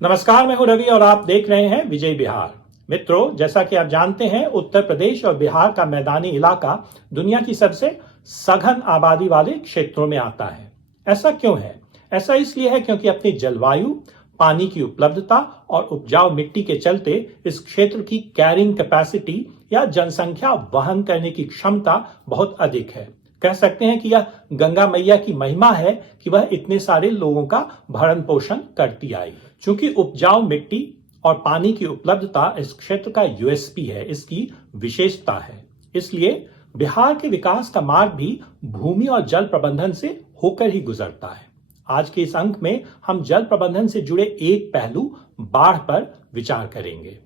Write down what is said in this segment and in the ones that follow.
नमस्कार, मैं हूं रवि और आप देख रहे हैं विजय बिहार। मित्रों, जैसा कि आप जानते हैं, उत्तर प्रदेश और बिहार का मैदानी इलाका दुनिया की सबसे सघन आबादी वाले क्षेत्रों में आता है। ऐसा क्यों है? ऐसा इसलिए है क्योंकि अपनी जलवायु, पानी की उपलब्धता और उपजाऊ मिट्टी के चलते इस क्षेत्र की कैरिंग कैपेसिटी या जनसंख्या वहन करने की क्षमता बहुत अधिक है। कह सकते हैं कि यह गंगा मैया की महिमा है कि वह इतने सारे लोगों का भरण पोषण करती आई। चूंकि उपजाऊ मिट्टी और पानी की उपलब्धता इस क्षेत्र का यूएसपी है, इसकी विशेषता है, इसलिए बिहार के विकास का मार्ग भी भूमि और जल प्रबंधन से होकर ही गुजरता है। आज के इस अंक में हम जल प्रबंधन से जुड़े एक पहलू बाढ़ पर विचार करेंगे।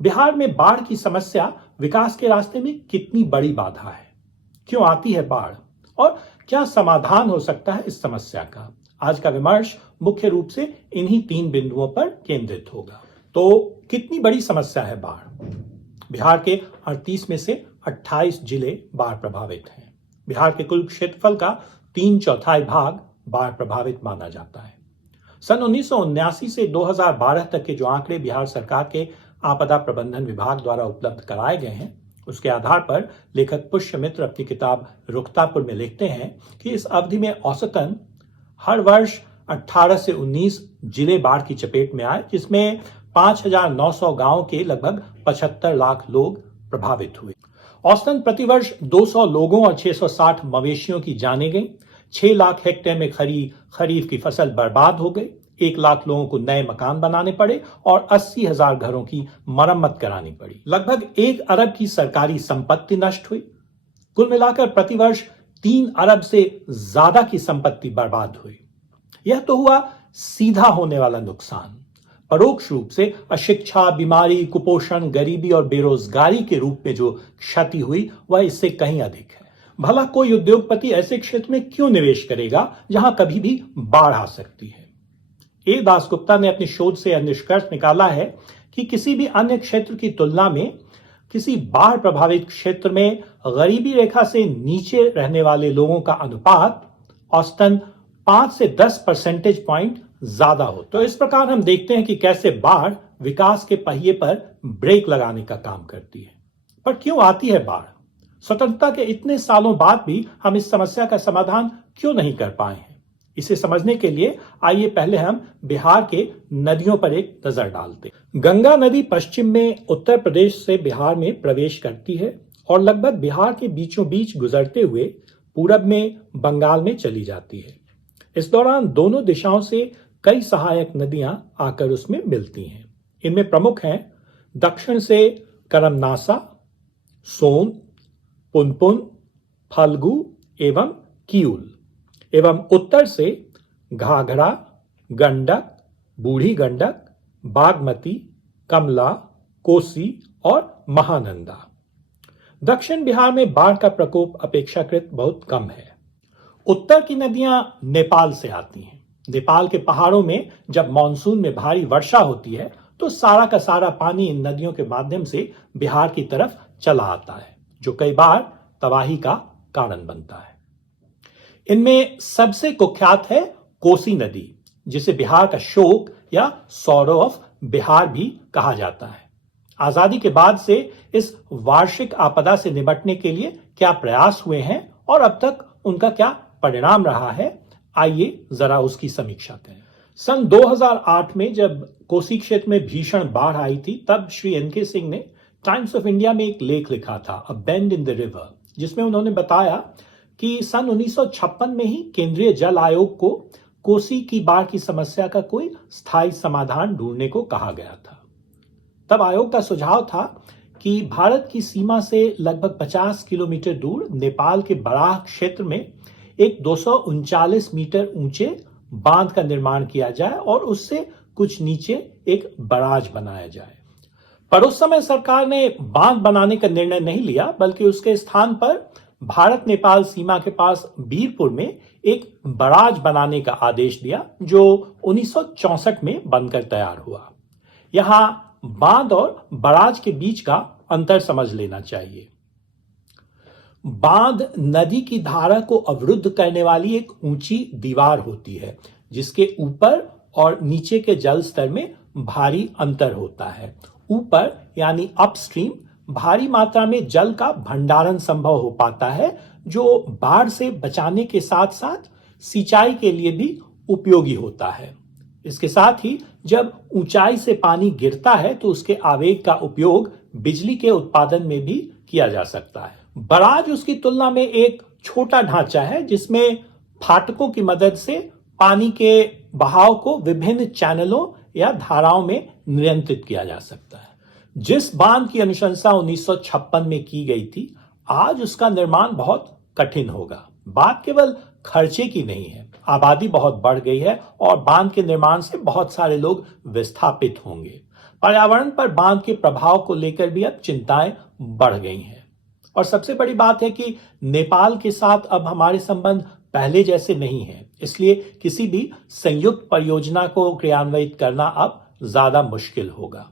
बिहार में बाढ़ की समस्या विकास के रास्ते में कितनी बड़ी बाधा है, क्यों आती है बाढ़ और क्या समाधान हो सकता है इस समस्या का। आज का विमर्श मुख्य रूप से इन्हीं 3 बिंदुओं पर केंद्रित होगा। तो कितनी बड़ी समस्या है बाढ़? बिहार के 38 में से 28 जिले बाढ़ प्रभावित हैं। बिहार के कुल क्षेत्रफल का 3/4 भाग बाढ़ प्रभावित माना जाता है। सन 1979 से 2012 तक के जो आंकड़े बिहार सरकार के आपदा प्रबंधन विभाग द्वारा उपलब्ध कराए गए हैं, उसके आधार पर लेखक पुष्यमित्र अपनी किताब रुखतापुर में लिखते हैं कि इस अवधि में औसतन हर वर्ष 18 से 19 जिले बाढ़ की चपेट में आए, जिसमें 5,900 गांवों के लगभग 75 लाख लोग प्रभावित हुए। औसतन प्रतिवर्ष 200 लोगों और 660 मवेशियों की जानें गई। 6 लाख हेक्टेयर में खरीफ की फसल बर्बाद हो गई। 1 लाख लोगों को नए मकान बनाने पड़े और 80,000 घरों की मरम्मत करानी पड़ी। लगभग 1 अरब की सरकारी संपत्ति नष्ट हुई। कुल मिलाकर प्रतिवर्ष 3 अरब से ज्यादा की संपत्ति बर्बाद हुई। यह तो हुआ सीधा होने वाला नुकसान। परोक्ष रूप से अशिक्षा, बीमारी, कुपोषण, गरीबी और बेरोजगारी के रूप में जो क्षति हुई वह इससे कहीं अधिक है। भला कोई उद्योगपति ऐसे क्षेत्र में क्यों निवेश करेगा जहां कभी भी बाढ़ आ सकती है? ए दासगुप्ता ने अपनी शोध से यह निष्कर्ष निकाला है कि किसी भी अन्य क्षेत्र की तुलना में किसी बाढ़ प्रभावित क्षेत्र में गरीबी रेखा से नीचे रहने वाले लोगों का अनुपात औसतन 5 से 10 परसेंटेज पॉइंट ज्यादा हो। तो इस प्रकार हम देखते हैं कि कैसे बाढ़ विकास के पहिए पर ब्रेक लगाने का काम करती है। पर क्यों आती है बाढ़? स्वतंत्रता के इतने सालों बाद भी हम इस समस्या का समाधान क्यों नहीं कर पाए हैं? इसे समझने के लिए आइए पहले हम बिहार के नदियों पर एक नजर डालते हैं। गंगा नदी पश्चिम में उत्तर प्रदेश से बिहार में प्रवेश करती है और लगभग बिहार के बीचों बीच गुजरते हुए पूरब में बंगाल में चली जाती है। इस दौरान दोनों दिशाओं से कई सहायक नदियां आकर उसमें मिलती हैं। इनमें प्रमुख हैं दक्षिण से करमनासा, सोन, पुनपुन, फल्गु एवं किऊल, एवं उत्तर से घाघरा, गंडक, बूढ़ी गंडक, बागमती, कमला, कोसी और महानंदा। दक्षिण बिहार में बाढ़ का प्रकोप अपेक्षाकृत बहुत कम है। उत्तर की नदियां नेपाल से आती हैं। नेपाल के पहाड़ों में जब मानसून में भारी वर्षा होती है तो सारा का सारा पानी इन नदियों के माध्यम से बिहार की तरफ चला आता है, जो कई बार तबाही का कारण बनता है। इनमें सबसे कुख्यात है कोसी नदी, जिसे बिहार का शोक या सौरो ऑफ बिहार भी कहा जाता है। आजादी के बाद से इस वार्षिक आपदा से निपटने के लिए क्या प्रयास हुए हैं और अब तक उनका क्या परिणाम रहा है, आइए जरा उसकी समीक्षा करें। सन 2008 में जब कोसी क्षेत्र में भीषण बाढ़ आई थी, तब श्री एन.के. सिंह ने टाइम्स ऑफ इंडिया में एक लेख लिखा था, अ बेंड इन द रिवर, जिसमें उन्होंने बताया कि सन 1956 में ही केंद्रीय जल आयोग को कोसी की बाढ़ की समस्या का कोई स्थायी समाधान ढूंढने को कहा गया था। तब आयोग का सुझाव था कि भारत की सीमा से लगभग 50 किलोमीटर दूर नेपाल के बराह क्षेत्र में एक 239 मीटर ऊंचे बांध का निर्माण किया जाए और उससे कुछ नीचे एक बराज बनाया जाए। पर उस समय सरकार ने बांध बनाने का निर्णय नहीं लिया, बल्कि उसके स्थान पर भारत नेपाल सीमा के पास बीरपुर में एक बराज बनाने का आदेश दिया, जो 1964 में बनकर तैयार हुआ। यहां बांध और बराज के बीच का अंतर समझ लेना चाहिए। बांध नदी की धारा को अवरुद्ध करने वाली एक ऊंची दीवार होती है, जिसके ऊपर और नीचे के जल स्तर में भारी अंतर होता है। ऊपर यानी अपस्ट्रीम भारी मात्रा में जल का भंडारण संभव हो पाता है, जो बाढ़ से बचाने के साथ साथ सिंचाई के लिए भी उपयोगी होता है। इसके साथ ही जब ऊंचाई से पानी गिरता है तो उसके आवेग का उपयोग बिजली के उत्पादन में भी किया जा सकता है। बराज उसकी तुलना में एक छोटा ढांचा है जिसमें फाटकों की मदद से पानी के बहाव को विभिन्न चैनलों या धाराओं में नियंत्रित किया जा सकता है। जिस बांध की अनुशंसा 1956 में की गई थी, आज उसका निर्माण बहुत कठिन होगा। बात केवल खर्चे की नहीं है, आबादी बहुत बढ़ गई है और बांध के निर्माण से बहुत सारे लोग विस्थापित होंगे। पर्यावरण पर बांध के प्रभाव को लेकर भी अब चिंताएं बढ़ गई हैं। और सबसे बड़ी बात है कि नेपाल के साथ अब हमारे संबंध पहले जैसे नहीं हैं, इसलिए किसी भी संयुक्त परियोजना को क्रियान्वित करना अब ज्यादा मुश्किल होगा।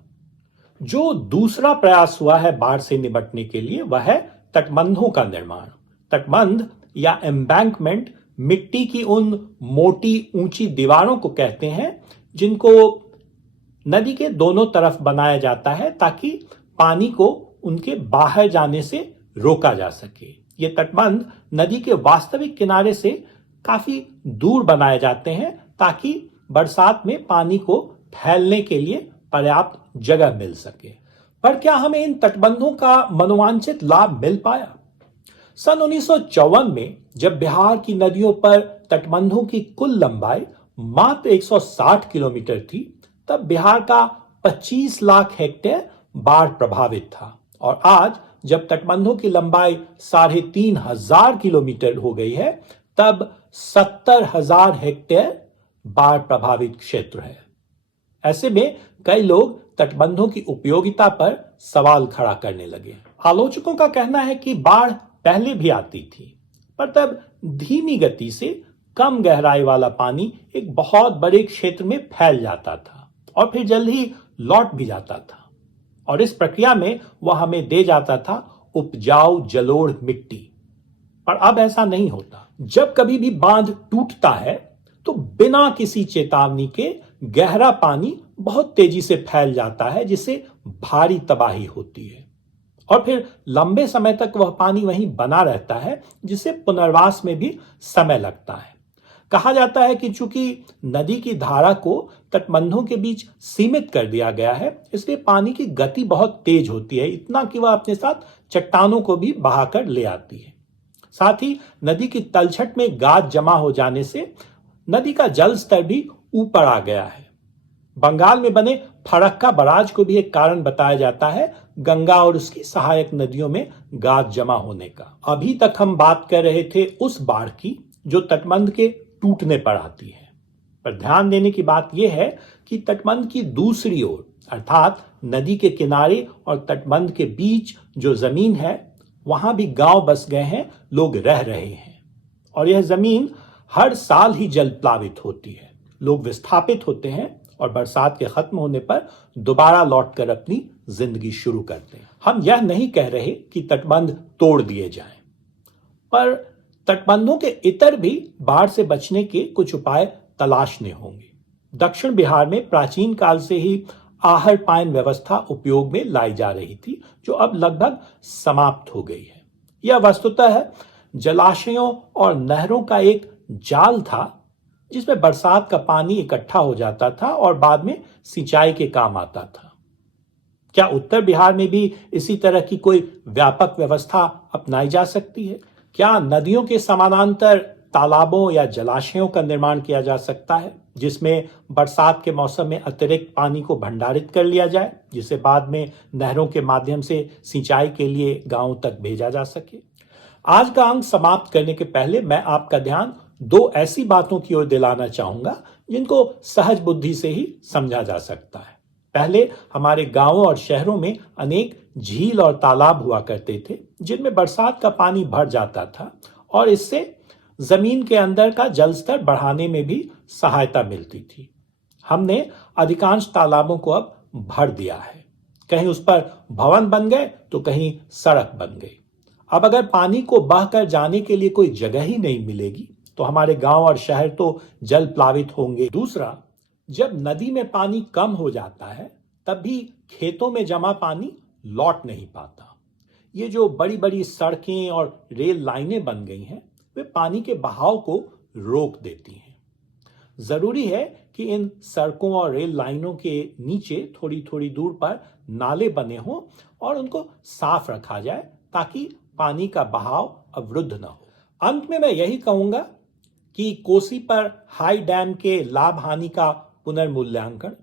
जो दूसरा प्रयास हुआ है बाढ़ से निपटने के लिए, वह है तटबंधों का निर्माण। तटबंध या एम्बैंकमेंट मिट्टी की उन मोटी ऊंची दीवारों को कहते हैं जिनको नदी के दोनों तरफ बनाया जाता है ताकि पानी को उनके बाहर जाने से रोका जा सके। ये तटबंध नदी के वास्तविक किनारे से काफी दूर बनाए जाते हैं ताकि बरसात में पानी को फैलने के लिए पर्याप्त जगह मिल सके। पर क्या हमें इन तटबंधों का मनोवांछित लाभ मिल पाया? सन 1954 में जब बिहार की नदियों पर तटबंधों की कुल लंबाई मात्र 160 किलोमीटर थी, तब बिहार का 25 लाख हेक्टेयर बाढ़ प्रभावित था। और आज जब तटबंधों की लंबाई 3,500 किलोमीटर हो गई है, तब 70,000 हेक्टेयर बाढ़ प्रभावित क्षेत्र है। ऐसे में कई लोग तटबंधों की उपयोगिता पर सवाल खड़ा करने लगे। आलोचकों का कहना है कि बाढ़ पहले भी आती थी, पर तब धीमी गति से कम गहराई वाला पानी एक बहुत बड़े क्षेत्र में फैल जाता था और फिर जल्द ही लौट भी जाता था, और इस प्रक्रिया में वह हमें दे जाता था उपजाऊ जलोढ़ मिट्टी। पर अब ऐसा नहीं होता। जब कभी भी बांध टूटता है तो बिना किसी चेतावनी के गहरा पानी बहुत तेजी से फैल जाता है, जिससे भारी तबाही होती है और फिर लंबे समय तक वह पानी वहीं बना रहता है, जिससे पुनर्वास में भी समय लगता है। कहा जाता है कि चूंकि नदी की धारा को तटबंधों के बीच सीमित कर दिया गया है, इसलिए पानी की गति बहुत तेज होती है, इतना कि वह अपने साथ चट्टानों को भी बहाकर ले आती है। साथ ही नदी की तलछट में गाद जमा हो जाने से नदी का जल स्तर भी ऊपर आ गया है। बंगाल में बने फरक्का बराज को भी एक कारण बताया जाता है गंगा और उसकी सहायक नदियों में गाद जमा होने का। अभी तक हम बात कर रहे थे उस बाढ़ की जो तटबंध के टूटने पर आती है, पर ध्यान देने की बात यह है कि तटबंध की दूसरी ओर अर्थात नदी के किनारे और तटबंध के बीच जो जमीन है, वहां भी गांव बस गए हैं, लोग रह रहे हैं और यह जमीन हर साल ही जल प्लावित होती है। लोग विस्थापित होते हैं और बरसात के खत्म होने पर दोबारा लौटकर अपनी जिंदगी शुरू करते हैं। हम यह नहीं कह रहे कि तटबंध तोड़ दिए जाएं, पर तटबंधों के इतर भी बाढ़ से बचने के कुछ उपाय तलाशने होंगे। दक्षिण बिहार में प्राचीन काल से ही आहर पायन व्यवस्था उपयोग में लाई जा रही थी, जो अब लगभग समाप्त हो गई है। यह वस्तुतः जलाशयों और नहरों का एक जाल था जिसमें बरसात का पानी इकट्ठा हो जाता था और बाद में सिंचाई के काम आता था। क्या उत्तर बिहार में भी इसी तरह की कोई व्यापक व्यवस्था अपनाई जा सकती है? क्या नदियों के समानांतर तालाबों या जलाशयों का निर्माण किया जा सकता है, जिसमें बरसात के मौसम में अतिरिक्त पानी को भंडारित कर लिया जाए, जिसे बाद में नहरों के माध्यम से सिंचाई के लिए गांवों तक भेजा जा सके? आज का अंक समाप्त करने के पहले मैं आपका ध्यान दो ऐसी बातों की ओर दिलाना चाहूंगा जिनको सहज बुद्धि से ही समझा जा सकता है। पहले हमारे गांवों और शहरों में अनेक झील और तालाब हुआ करते थे, जिनमें बरसात का पानी भर जाता था और इससे जमीन के अंदर का जल स्तर बढ़ाने में भी सहायता मिलती थी। हमने अधिकांश तालाबों को अब भर दिया है, कहीं उस पर भवन बन गए तो कहीं सड़क बन गई। अब अगर पानी को बहकर जाने के लिए कोई जगह ही नहीं मिलेगी तो हमारे गांव और शहर तो जल प्लावित होंगे। दूसरा, जब नदी में पानी कम हो जाता है तब भी खेतों में जमा पानी लौट नहीं पाता। ये जो बड़ी बड़ी सड़कें और रेल लाइनें बन गई हैं, वे पानी के बहाव को रोक देती हैं। जरूरी है कि इन सड़कों और रेल लाइनों के नीचे थोड़ी थोड़ी दूर पर नाले बने हों और उनको साफ रखा जाए ताकि पानी का बहाव अवरुद्ध न हो। अंत में मैं यही कहूंगा कि कोसी पर हाई डैम के लाभ हानि का पुनर्मूल्यांकन,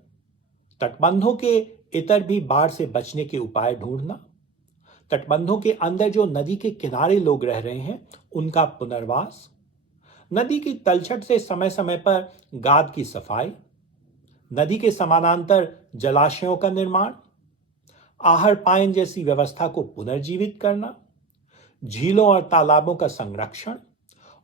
तटबंधों के इतर भी बाढ़ से बचने के उपाय ढूंढना, तटबंधों के अंदर जो नदी के किनारे लोग रह रहे हैं उनका पुनर्वास, नदी की तलछट से समय समय पर गाद की सफाई, नदी के समानांतर जलाशयों का निर्माण, आहर पायन जैसी व्यवस्था को पुनर्जीवित करना, झीलों और तालाबों का संरक्षण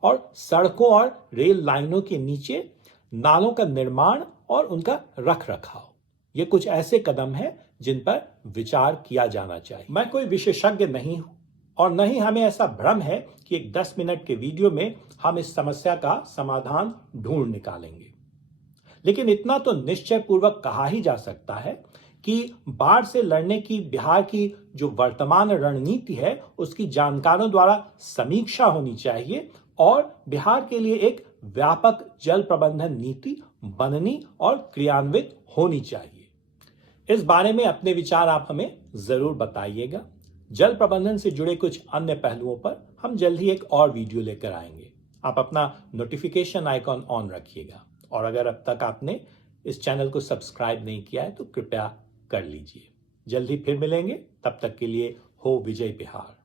और सड़कों और रेल लाइनों के नीचे नालों का निर्माण और उनका रख रखाव, ये कुछ ऐसे कदम हैं जिन पर विचार किया जाना चाहिए। मैं कोई विशेषज्ञ नहीं हूं और न ही हमें ऐसा भ्रम है कि एक 10 मिनट के वीडियो में हम इस समस्या का समाधान ढूंढ निकालेंगे। लेकिन इतना तो निश्चय पूर्वक कहा ही जा सकता है कि बाढ़ से लड़ने की बिहार की जो वर्तमान रणनीति है उसकी जानकारों द्वारा समीक्षा होनी चाहिए और बिहार के लिए एक व्यापक जल प्रबंधन नीति बननी और क्रियान्वित होनी चाहिए। इस बारे में अपने विचार आप हमें जरूर बताइएगा। जल प्रबंधन से जुड़े कुछ अन्य पहलुओं पर हम जल्द ही एक और वीडियो लेकर आएंगे। आप अपना नोटिफिकेशन आइकॉन ऑन रखिएगा और अगर अब तक आपने इस चैनल को सब्सक्राइब नहीं किया है तो कृपया कर लीजिए। जल्द ही फिर मिलेंगे, तब तक के लिए हो विजय बिहार।